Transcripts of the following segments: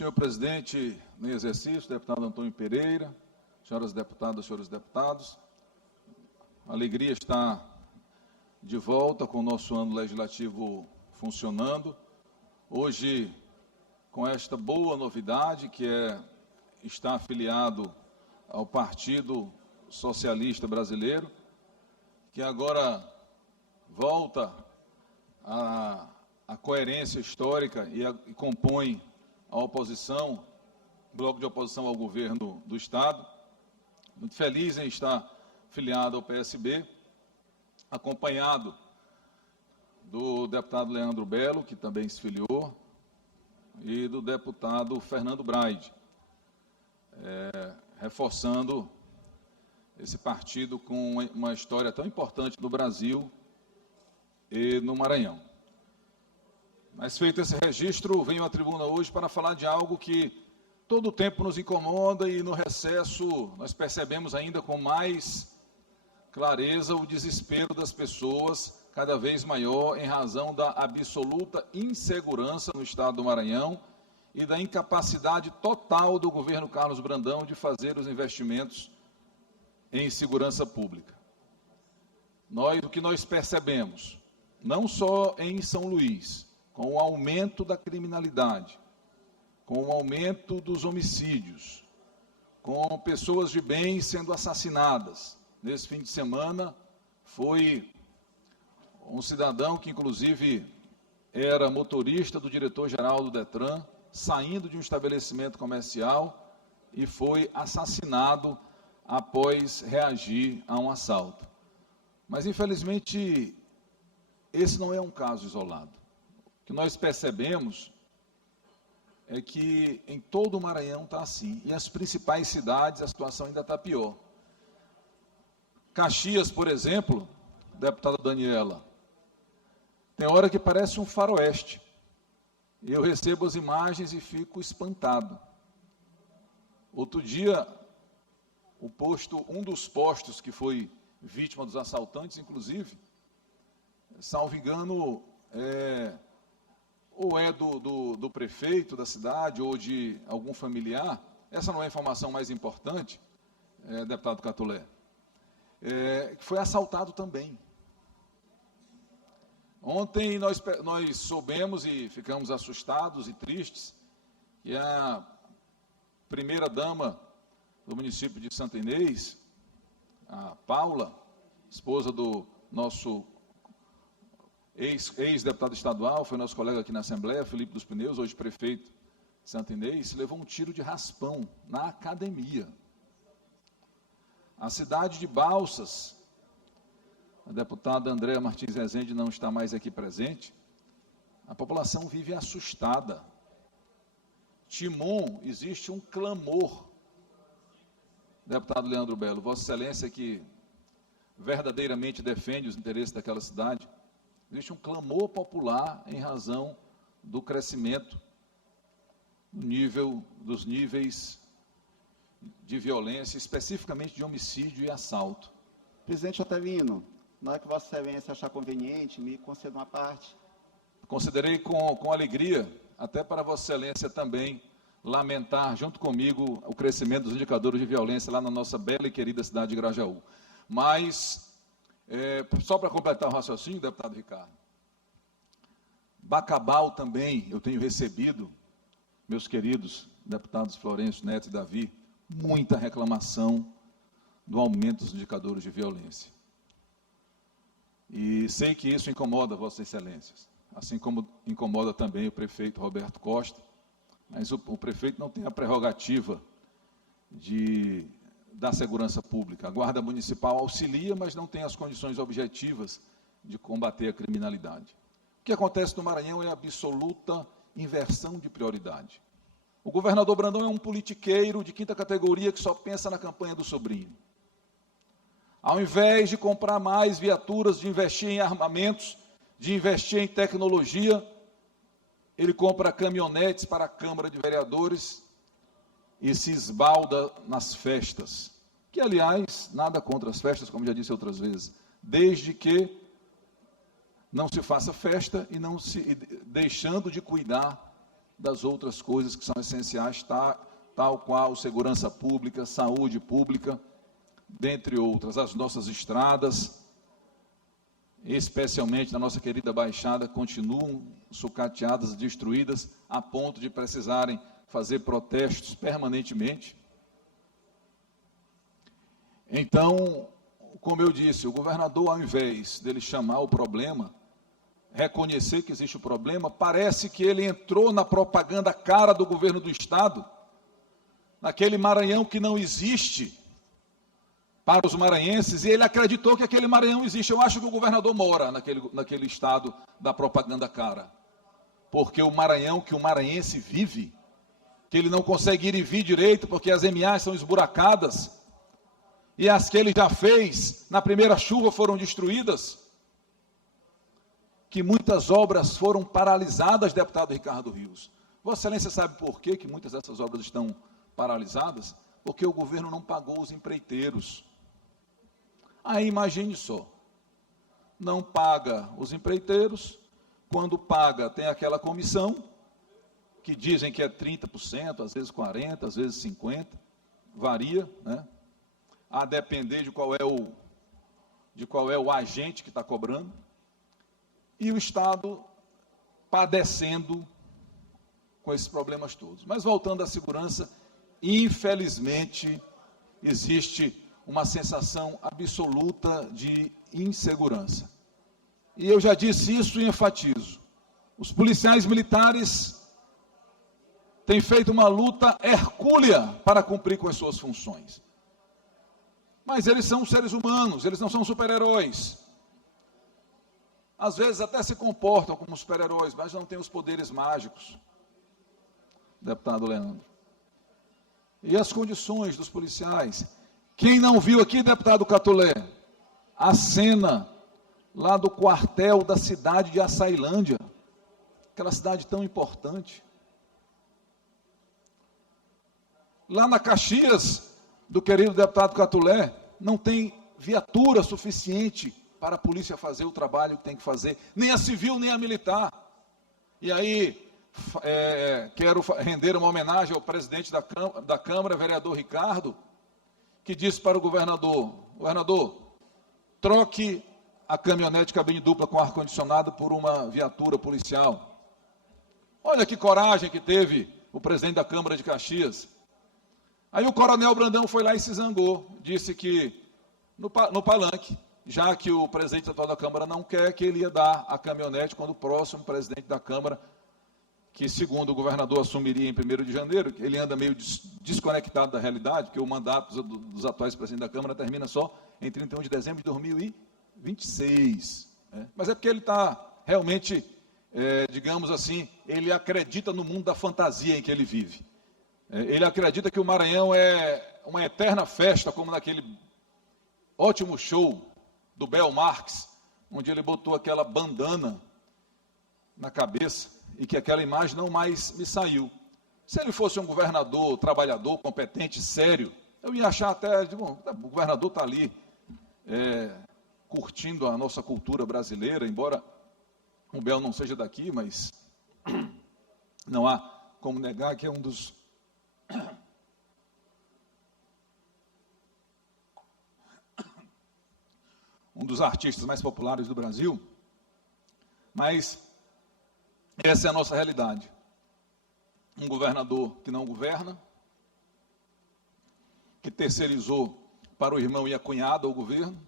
Senhor presidente em exercício, deputado Antônio Pereira, senhoras deputadas, senhores deputados, alegria estar de volta com o nosso ano legislativo funcionando. Hoje, com esta boa novidade, que é estar afiliado ao Partido Socialista Brasileiro, que agora volta à coerência histórica e compõe a oposição, o bloco de oposição ao governo do Estado. Muito feliz em estar filiado ao PSB, acompanhado do deputado Leandro Belo, que também se filiou, e do deputado Fernando Braide, reforçando esse partido com uma história tão importante no Brasil e no Maranhão. Mas feito esse registro, venho à tribuna hoje para falar de algo que todo o tempo nos incomoda e no recesso nós percebemos ainda com mais clareza o desespero das pessoas, cada vez maior em razão da absoluta insegurança no estado do Maranhão e da incapacidade total do governo Carlos Brandão de fazer os investimentos em segurança pública. O que nós percebemos, não só em São Luís, com o aumento da criminalidade, com o aumento dos homicídios, com pessoas de bem sendo assassinadas. Nesse fim de semana, foi um cidadão que, inclusive, era motorista do diretor-geral do Detran, saindo de um estabelecimento comercial e foi assassinado após reagir a um assalto. Mas, infelizmente, esse não é um caso isolado. O que nós percebemos é que em todo o Maranhão está assim, e as principais cidades a situação ainda está pior. Caxias, por exemplo, deputada Daniela, tem hora que parece um faroeste. Eu recebo as imagens e fico espantado. Outro dia, um dos postos que foi vítima dos assaltantes, inclusive, salvo engano, ou é do prefeito da cidade ou de algum familiar, essa não é a informação mais importante, deputado Catulé, foi assaltado também. Ontem nós soubemos e ficamos assustados e tristes que a primeira-dama do município de Santa Inês, a Paula, esposa do nosso ex-deputado estadual, foi nosso colega aqui na Assembleia, Felipe dos Pneus, hoje prefeito de Santa Inês, levou um tiro de raspão na academia. A cidade de Balsas, a deputada Andréa Martins Rezende não está mais aqui presente, a população vive assustada. Timon, existe um clamor, deputado Leandro Belo, Vossa Excelência que verdadeiramente defende os interesses daquela cidade, existe um clamor popular em razão do crescimento dos níveis de violência, especificamente de homicídio e assalto. Presidente Otelino, na hora que Vossa Excelência achar conveniente, me conceda uma parte. Considerei com alegria, até para Vossa Excelência também, lamentar junto comigo o crescimento dos indicadores de violência lá na nossa bela e querida cidade de Grajaú. Mas só para completar o raciocínio, deputado Ricardo, Bacabal também, eu tenho recebido, meus queridos deputados Florencio, Neto e Davi, muita reclamação do aumento dos indicadores de violência. E sei que isso incomoda Vossas Excelências, assim como incomoda também o prefeito Roberto Costa, mas o prefeito não tem a prerrogativa da segurança pública. A Guarda Municipal auxilia, mas não tem as condições objetivas de combater a criminalidade. O que acontece no Maranhão é a absoluta inversão de prioridade. O governador Brandão é um politiqueiro de quinta categoria que só pensa na campanha do sobrinho. Ao invés de comprar mais viaturas, de investir em armamentos, de investir em tecnologia, ele compra caminhonetes para a Câmara de Vereadores e se esbalda nas festas, que, aliás, nada contra as festas, como já disse outras vezes, desde que não se faça festa e não se deixando de cuidar das outras coisas que são essenciais, tal qual segurança pública, saúde pública, dentre outras. As nossas estradas, especialmente na nossa querida Baixada, continuam sucateadas, destruídas, a ponto de precisarem fazer protestos permanentemente. Então, como eu disse, o governador, ao invés dele chamar o problema, reconhecer que existe o problema, parece que ele entrou na propaganda cara do governo do Estado, naquele Maranhão que não existe para os maranhenses, e ele acreditou que aquele Maranhão existe. Eu acho que o governador mora naquele estado da propaganda cara, porque o Maranhão que o maranhense vive, que ele não consegue ir e vir direito, porque as MAs são esburacadas, e as que ele já fez na primeira chuva foram destruídas, que muitas obras foram paralisadas, deputado Ricardo Rios. Vossa Excelência sabe por que muitas dessas obras estão paralisadas? Porque o governo não pagou os empreiteiros. Aí imagine só, não paga os empreiteiros, quando paga tem aquela comissão, que dizem que é 30%, às vezes 40%, às vezes 50%, varia, né? A depender de qual é o agente que está cobrando, e o Estado padecendo com esses problemas todos. Mas voltando à segurança, infelizmente, existe uma sensação absoluta de insegurança. E eu já disse isso e enfatizo. Os policiais militares têm feito uma luta hercúlea para cumprir com as suas funções. Mas eles são seres humanos, eles não são super-heróis. Às vezes até se comportam como super-heróis, mas não têm os poderes mágicos, deputado Leandro. E as condições dos policiais? Quem não viu aqui, deputado Catulé, a cena lá do quartel da cidade de Açailândia, aquela cidade tão importante. Lá na Caxias, do querido deputado Catulé, não tem viatura suficiente para a polícia fazer o trabalho que tem que fazer, nem a civil, nem a militar. E aí, quero render uma homenagem ao presidente da Câmara, vereador Ricardo, que disse para o governador: governador, troque a caminhonete cabine dupla com ar-condicionado por uma viatura policial. Olha que coragem que teve o presidente da Câmara de Caxias. Aí o coronel Brandão foi lá e se zangou, disse que, no palanque, já que o presidente atual da Câmara não quer, que ele ia dar a caminhonete quando o próximo presidente da Câmara, que segundo o governador assumiria em 1º de janeiro, ele anda meio desconectado da realidade, porque o mandato dos atuais presidentes da Câmara termina só em 31 de dezembro de 2026. Né? Mas é porque ele está realmente, digamos assim, ele acredita no mundo da fantasia em que ele vive. Ele acredita que o Maranhão é uma eterna festa, como naquele ótimo show do Bel Marx, onde ele botou aquela bandana na cabeça e que aquela imagem não mais me saiu. Se ele fosse um governador, trabalhador, competente, sério, eu ia achar até, bom, o governador está ali curtindo a nossa cultura brasileira, embora o Bel não seja daqui, mas não há como negar que é um dos artistas mais populares do Brasil, mas essa é a nossa realidade. Um governador que não governa, que terceirizou para o irmão e a cunhada o governo.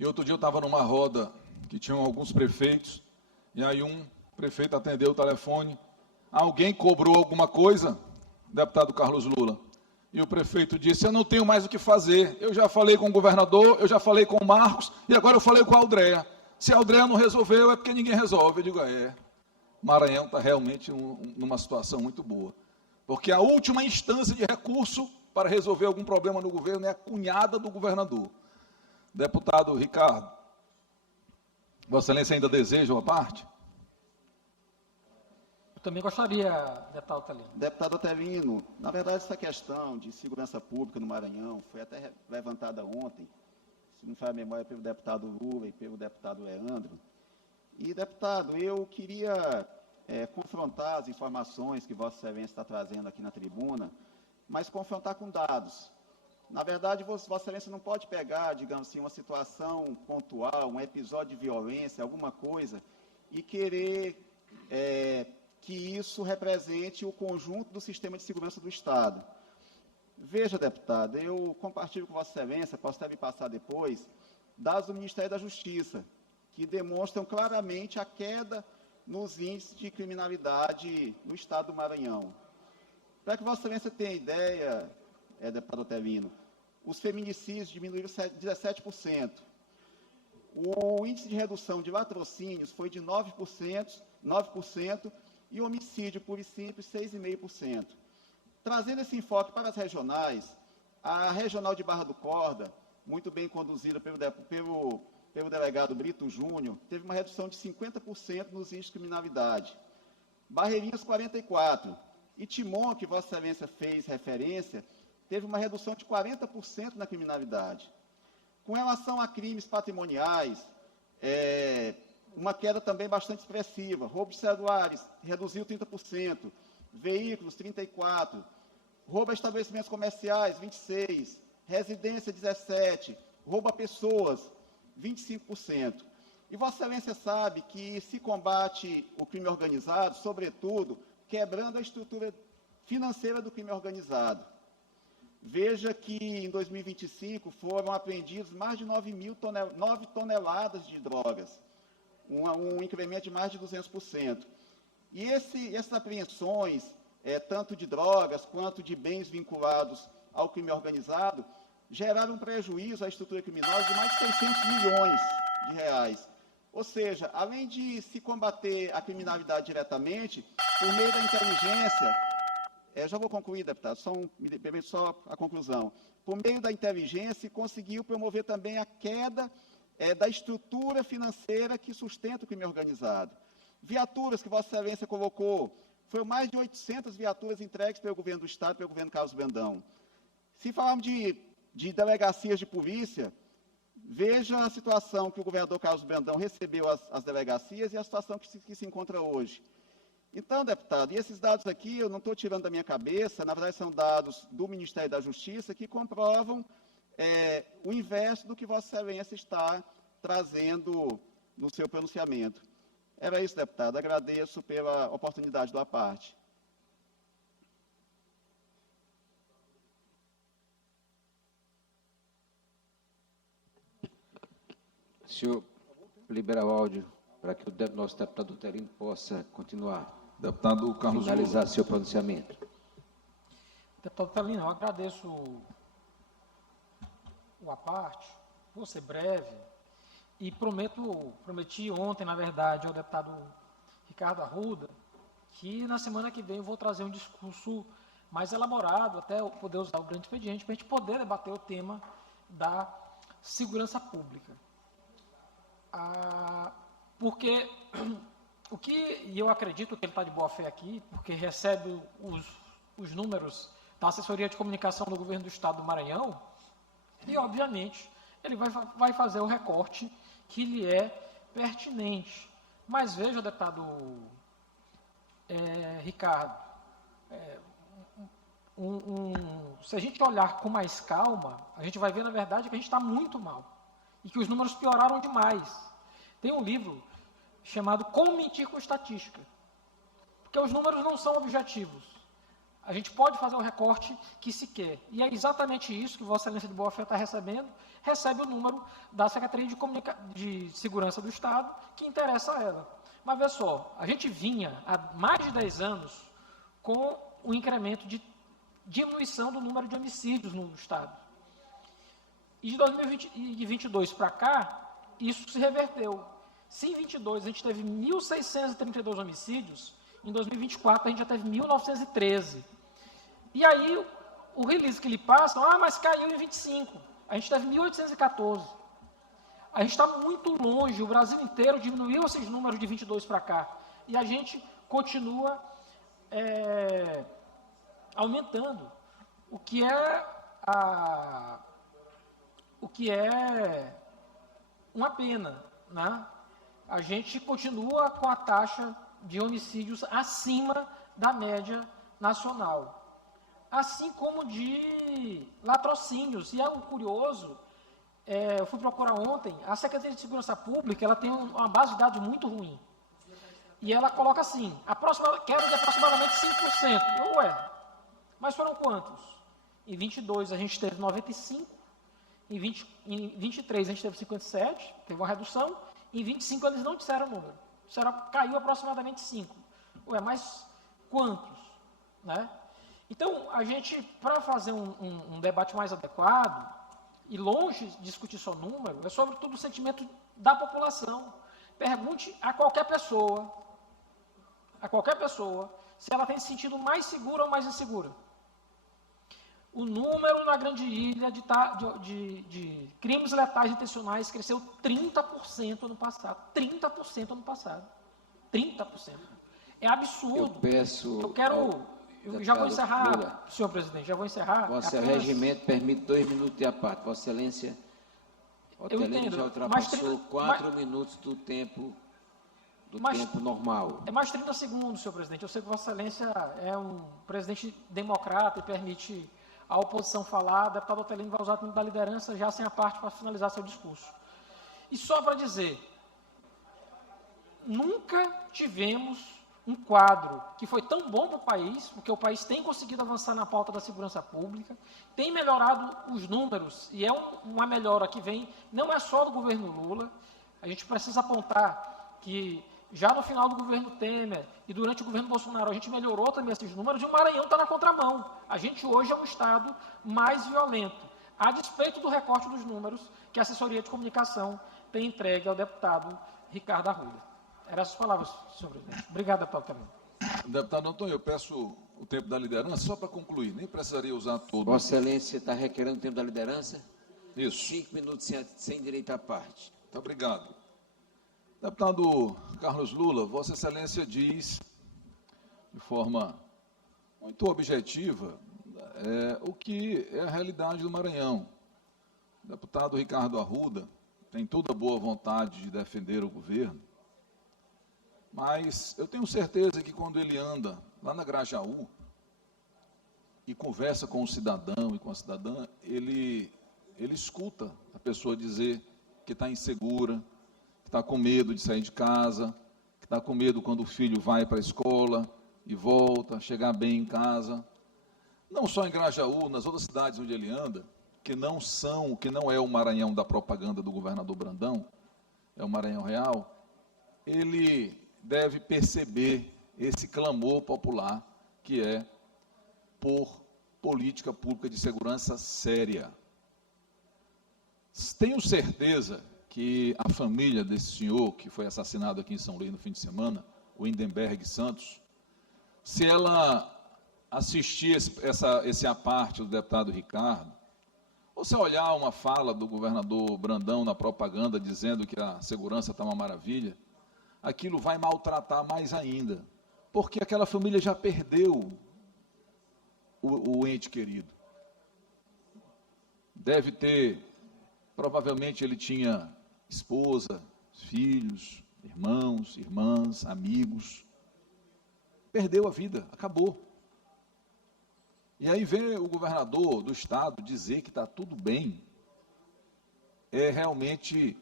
E outro dia eu estava numa roda que tinham alguns prefeitos, e aí um prefeito atendeu o telefone, alguém cobrou alguma coisa, deputado Carlos Lula, e o prefeito disse: eu não tenho mais o que fazer, eu já falei com o governador, eu já falei com o Marcos, e agora eu falei com a Aldréia. Se a Aldréia não resolveu, é porque ninguém resolve. Eu digo: Maranhão está realmente numa situação muito boa, porque a última instância de recurso para resolver algum problema no governo é a cunhada do governador. Deputado Ricardo, Vossa Excelência ainda deseja uma parte? Também gostaria, deputado Otelino. Deputado Otelino, na verdade, essa questão de segurança pública no Maranhão foi até levantada ontem, se não faz a memória, pelo deputado Lula e pelo deputado Leandro. E, deputado, eu queria confrontar as informações que Vossa Excelência está trazendo aqui na tribuna, mas confrontar com dados. Na verdade, Vossa Excelência não pode pegar, digamos assim, uma situação pontual, um episódio de violência, alguma coisa, e querer que isso represente o conjunto do sistema de segurança do Estado. Veja, deputado, eu compartilho com Vossa Excelência, posso até me passar depois, dados do Ministério da Justiça, que demonstram claramente a queda nos índices de criminalidade no Estado do Maranhão. Para que Vossa Excelência tenha ideia, deputado Otelino, os feminicídios diminuíram 17%. O índice de redução de latrocínios foi de 9% e o homicídio puro e simples 6,5%. Trazendo esse enfoque para as regionais, a regional de Barra do Corda, muito bem conduzida pelo delegado Brito Júnior, teve uma redução de 50% nos índices de criminalidade. Barreirinhas, 44%. E Timon, que Vossa Excelência fez referência, teve uma redução de 40% na criminalidade. Com relação a crimes patrimoniais, uma queda também bastante expressiva. Roubo de celulares reduziu 30%, veículos 34%, roubo a estabelecimentos comerciais 26%, residência 17%, roubo a pessoas 25%. E Vossa Excelência sabe que se combate o crime organizado, sobretudo, quebrando a estrutura financeira do crime organizado. Veja que em 2025 foram apreendidos mais de 9 toneladas de drogas, um incremento de mais de 200%. E essas apreensões, tanto de drogas quanto de bens vinculados ao crime organizado, geraram um prejuízo à estrutura criminosa de mais de 600 milhões de reais. Ou seja, além de se combater a criminalidade diretamente, por meio da inteligência, já vou concluir, deputado, me permite só a conclusão. Por meio da inteligência, conseguiu promover também a queda da estrutura financeira que sustenta o crime organizado. Viaturas que Vossa Excelência colocou, foram mais de 800 viaturas entregues pelo governo do Estado, pelo governo Carlos Brandão. Se falarmos de delegacias de polícia, veja a situação que o governador Carlos Brandão recebeu as delegacias e a situação que se encontra hoje. Então, deputado, e esses dados aqui eu não estou tirando da minha cabeça, na verdade são dados do Ministério da Justiça que comprovam o inverso do que Vossa Excelência está trazendo no seu pronunciamento. Era isso, deputado. Agradeço pela oportunidade da parte. Senhor, libera o áudio para que o nosso deputado Otelino possa continuar. Deputado Carlos finalizar Lula. seu pronunciamento. Deputado Otelino, eu agradeço a parte, vou ser breve, e prometi ontem, na verdade, ao deputado Ricardo Arruda, que na semana que vem eu vou trazer um discurso mais elaborado, até eu poder usar o grande expediente, para a gente poder debater o tema da segurança pública. Porque e eu acredito que ele está de boa fé aqui, porque recebe os números da assessoria de comunicação do governo do Estado do Maranhão, e, obviamente, ele vai fazer o recorte que lhe é pertinente. Mas veja, deputado Ricardo, se a gente olhar com mais calma, a gente vai ver, na verdade, que a gente está muito mal e que os números pioraram demais. Tem um livro chamado Como Mentir com Estatística, porque os números não são objetivos. A gente pode fazer o recorte que se quer. E é exatamente isso que Vossa Excelência de Boa Fé está recebendo. Recebe o número da Secretaria de Segurança do Estado, que interessa a ela. Mas, veja só, a gente vinha há mais de 10 anos com o incremento de diminuição do número de homicídios no Estado. E de 2022 para cá, isso se reverteu. Se em 2022 a gente teve 1.632 homicídios, em 2024 a gente já teve 1.913. E aí, o release que lhe passam, mas caiu em 25. A gente teve 1.814. A gente está muito longe, o Brasil inteiro diminuiu esses números de 22 para cá. E a gente continua aumentando. O que é uma pena, né? A gente continua com a taxa de homicídios acima da média nacional, assim como de latrocínios. E algo curioso, eu fui procurar ontem, a Secretaria de Segurança Pública ela tem uma base de dados muito ruim. E ela coloca assim, queda de aproximadamente 5%. Ué, mas foram quantos? Em 22 a gente teve 95, em 23 a gente teve 57, teve uma redução, em 25 eles não disseram o número, caiu aproximadamente 5. Ué, mas quantos? Né? Então, a gente, para fazer um debate mais adequado, e longe de discutir só número, é sobretudo o sentimento da população. Pergunte a qualquer pessoa, se ela tem se sentido mais segura ou mais insegura. O número na Grande Ilha de crimes letais intencionais cresceu 30% ano passado. 30% ano passado. 30%. É absurdo. Eu já vou encerrar, Lula. Senhor presidente, já vou encerrar. Vossa regimento permite 2 minutos de a parte. Vossa Excelência, o Otelino já ultrapassou 4 minutos do tempo normal. É mais 30 segundos, senhor presidente. Eu sei que Vossa Excelência é um presidente democrata e permite a oposição falar. O deputado Otelino vai usar o tempo da liderança já sem a parte para finalizar seu discurso. E só para dizer, nunca tivemos um quadro que foi tão bom para o país, porque o país tem conseguido avançar na pauta da segurança pública, tem melhorado os números, e é uma melhora que vem, não é só do governo Lula, a gente precisa apontar que já no final do governo Temer e durante o governo Bolsonaro a gente melhorou também esses números, e o Maranhão está na contramão. A gente hoje é um estado mais violento, a despeito do recorte dos números que a assessoria de comunicação tem entregue ao deputado Ricardo Arruda. Eram essas palavras, senhor presidente. Obrigado, deputado Otelino. Deputado Antônio, eu peço o tempo da liderança só para concluir, nem precisaria usar todo. Vossa Excelência está requerendo o tempo da liderança? Isso. 5 minutos sem direito à parte. Muito obrigado. Deputado Carlos Lula, Vossa Excelência diz, de forma muito objetiva, o que é a realidade do Maranhão. O deputado Ricardo Arruda tem toda a boa vontade de defender o governo, mas eu tenho certeza que quando ele anda lá na Grajaú e conversa com o cidadão e com a cidadã, ele escuta a pessoa dizer que está insegura, que está com medo de sair de casa, que está com medo quando o filho vai para a escola e volta, chegar bem em casa. Não só em Grajaú, nas outras cidades onde ele anda, que não é o Maranhão da propaganda do governador Brandão, é o Maranhão real, ele deve perceber esse clamor popular que é por política pública de segurança séria. Tenho certeza que a família desse senhor, que foi assassinado aqui em São Luís no fim de semana, o Hindenberg Santos, se ela assistir esse aparte do deputado Ricardo, ou se olhar uma fala do governador Brandão na propaganda dizendo que a segurança está uma maravilha, aquilo vai maltratar mais ainda, porque aquela família já perdeu o ente querido. Deve ter, provavelmente ele tinha esposa, filhos, irmãos, irmãs, amigos. Perdeu a vida, acabou. E aí vem o governador do estado dizer que está tudo bem, é realmente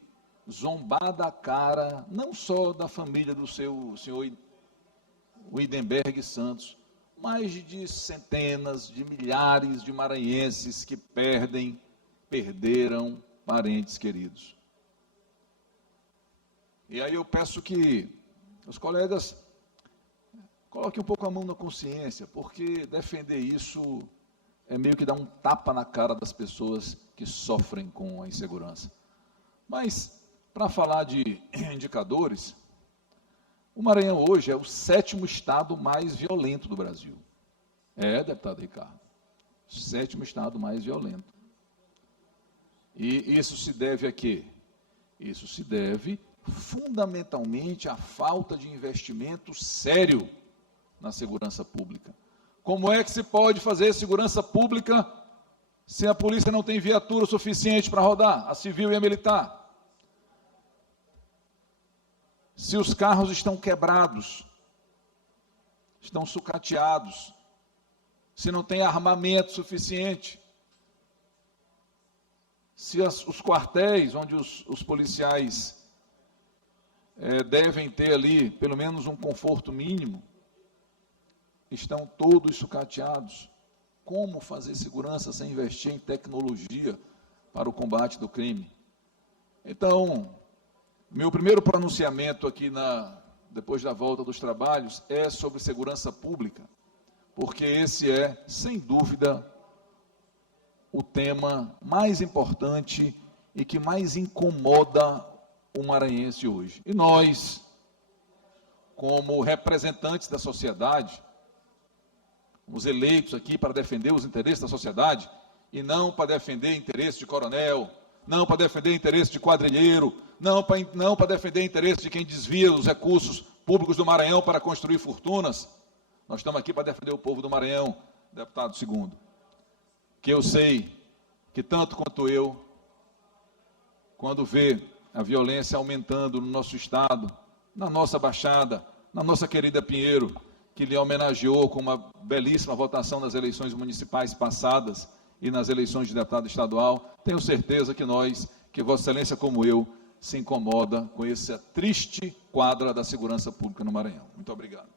zombar da cara, não só da família do seu senhor Hindenberg Santos, mas de centenas, de milhares de maranhenses que perderam parentes queridos. E aí eu peço que os colegas coloquem um pouco a mão na consciência, porque defender isso é meio que dar um tapa na cara das pessoas que sofrem com a insegurança. Mas, para falar de indicadores, o Maranhão hoje é o 7º estado mais violento do Brasil. Deputado Ricardo, 7º estado mais violento. E isso se deve a quê? Isso se deve fundamentalmente à falta de investimento sério na segurança pública. Como é que se pode fazer segurança pública se a polícia não tem viatura suficiente para rodar, a civil e a militar? Se os carros estão quebrados, estão sucateados, se não tem armamento suficiente, se os quartéis onde os policiais devem ter ali pelo menos um conforto mínimo, estão todos sucateados. Como fazer segurança sem investir em tecnologia para o combate do crime? Então, meu primeiro pronunciamento aqui depois da volta dos trabalhos é sobre segurança pública, porque esse é, sem dúvida, o tema mais importante e que mais incomoda o maranhense hoje. E nós, como representantes da sociedade, os eleitos aqui para defender os interesses da sociedade, e não para defender interesse de coronel, não para defender interesse de quadrilheiro, não para defender interesse de quem desvia os recursos públicos do Maranhão para construir fortunas. Nós estamos aqui para defender o povo do Maranhão, deputado segundo, que eu sei que tanto quanto eu, quando vê a violência aumentando no nosso estado, na nossa Baixada, na nossa querida Pinheiro, que lhe homenageou com uma belíssima votação nas eleições municipais passadas e nas eleições de deputado estadual, tenho certeza que Vossa Excelência, como eu, se incomoda com essa triste quadra da segurança pública no Maranhão. Muito obrigado.